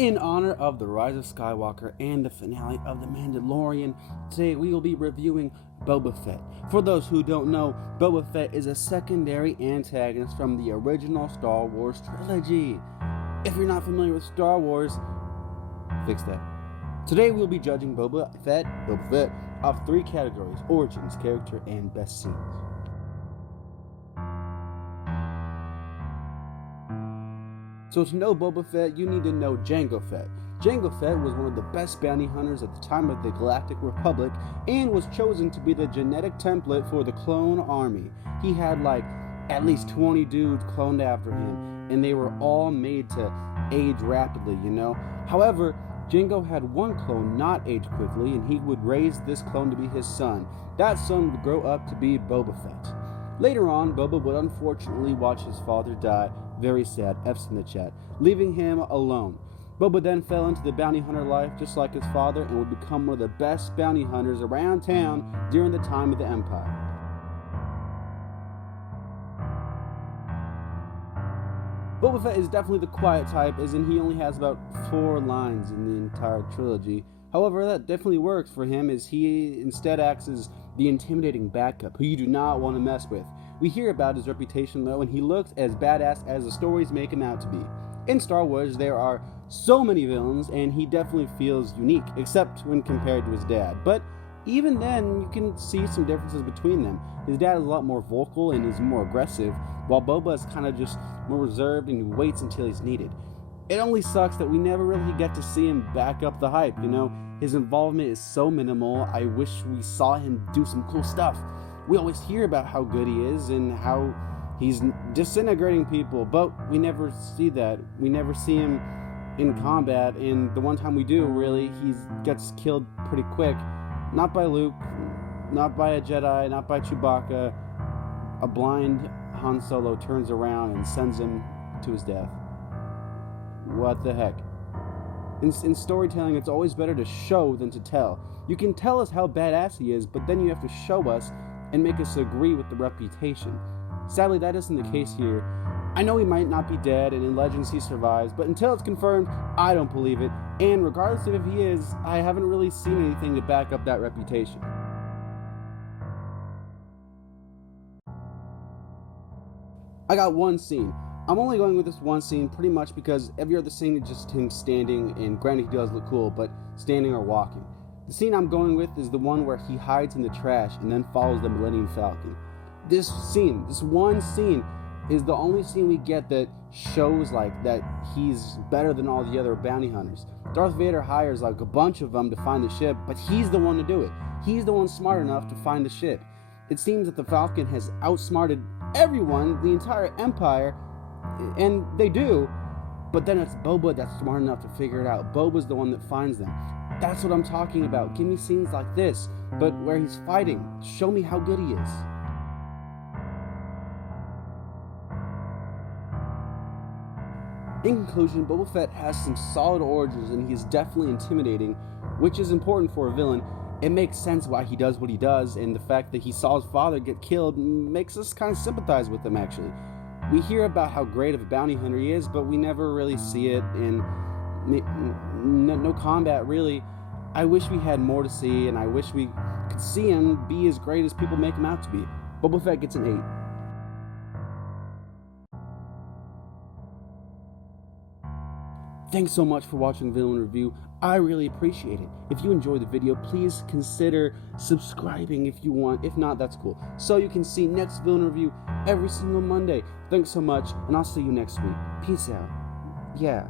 In honor of The Rise of Skywalker and the finale of The Mandalorian, today we will be reviewing Boba Fett. For those who don't know, Boba Fett is a secondary antagonist from the original Star Wars trilogy. If you're not familiar with Star Wars, fix that. Today we'll be judging Boba Fett of three categories: origins, character, and best scenes. So to know Boba Fett, you need to know Jango Fett. Jango Fett was one of the best bounty hunters at the time of the Galactic Republic and was chosen to be the genetic template for the clone army. He had like at least 20 dudes cloned after him, and they were all made to age rapidly, However, Jango had one clone not age quickly, and he would raise this clone to be his son. That son would grow up to be Boba Fett. Later on, Boba would unfortunately watch his father die. Very sad, F's in the chat, leaving him alone. Boba then fell into the bounty hunter life just like his father and would become one of the best bounty hunters around town during the time of the Empire. Boba Fett is definitely the quiet type, as in he only has about 4 lines in the entire trilogy. However, that definitely works for him, as he instead acts as the intimidating backup who you do not want to mess with. We hear about his reputation though, and he looks as badass as the stories make him out to be. In Star Wars, there are so many villains, and he definitely feels unique, except when compared to his dad. But even then, you can see some differences between them. His dad is a lot more vocal and is more aggressive, while Boba is kind of just more reserved and he waits until he's needed. It only sucks that we never really get to see him back up the hype, His involvement is so minimal. I wish we saw him do some cool stuff. We always hear about how good he is and how he's disintegrating people, but we never see that. We never see him in combat, and the one time we do, really, he gets killed pretty quick. Not by Luke, not by a Jedi, not by Chewbacca. A blind Han Solo turns around and sends him to his death. What the heck? In storytelling, it's always better to show than to tell. You can tell us how badass he is, but then you have to show us and make us agree with the reputation. Sadly, that isn't the case here. I know he might not be dead, and in Legends he survives, but until it's confirmed, I don't believe it, and regardless of if he is, I haven't really seen anything to back up that reputation. I got one scene. I'm only going with this one scene pretty much because every other scene is just him standing, and granted he does look cool, but standing or walking. The scene I'm going with is the one where he hides in the trash and then follows the Millennium Falcon. This one scene, is the only scene we get that shows that he's better than all the other bounty hunters. Darth Vader hires a bunch of them to find the ship, but he's the one to do it. He's the one smart enough to find the ship. It seems that the Falcon has outsmarted everyone, the entire Empire, and they do, but then it's Boba that's smart enough to figure it out. Boba's the one that finds them. That's what I'm talking about. Give me scenes like this, but where he's fighting. Show me how good he is. In conclusion, Boba Fett has some solid origins, and he's definitely intimidating, which is important for a villain. It makes sense why he does what he does, and the fact that he saw his father get killed makes us kind of sympathize with him, actually. We hear about how great of a bounty hunter he is, but we never really see it in no combat, really. I wish we had more to see, and I wish we could see him be as great as people make him out to be. Boba Fett gets an 8. Thanks so much for watching Villain Review. I really appreciate it. If you enjoyed the video, please consider subscribing if you want. If not, that's cool. So you can see next Villain Review every single Monday. Thanks so much, and I'll see you next week. Peace out. Yeah.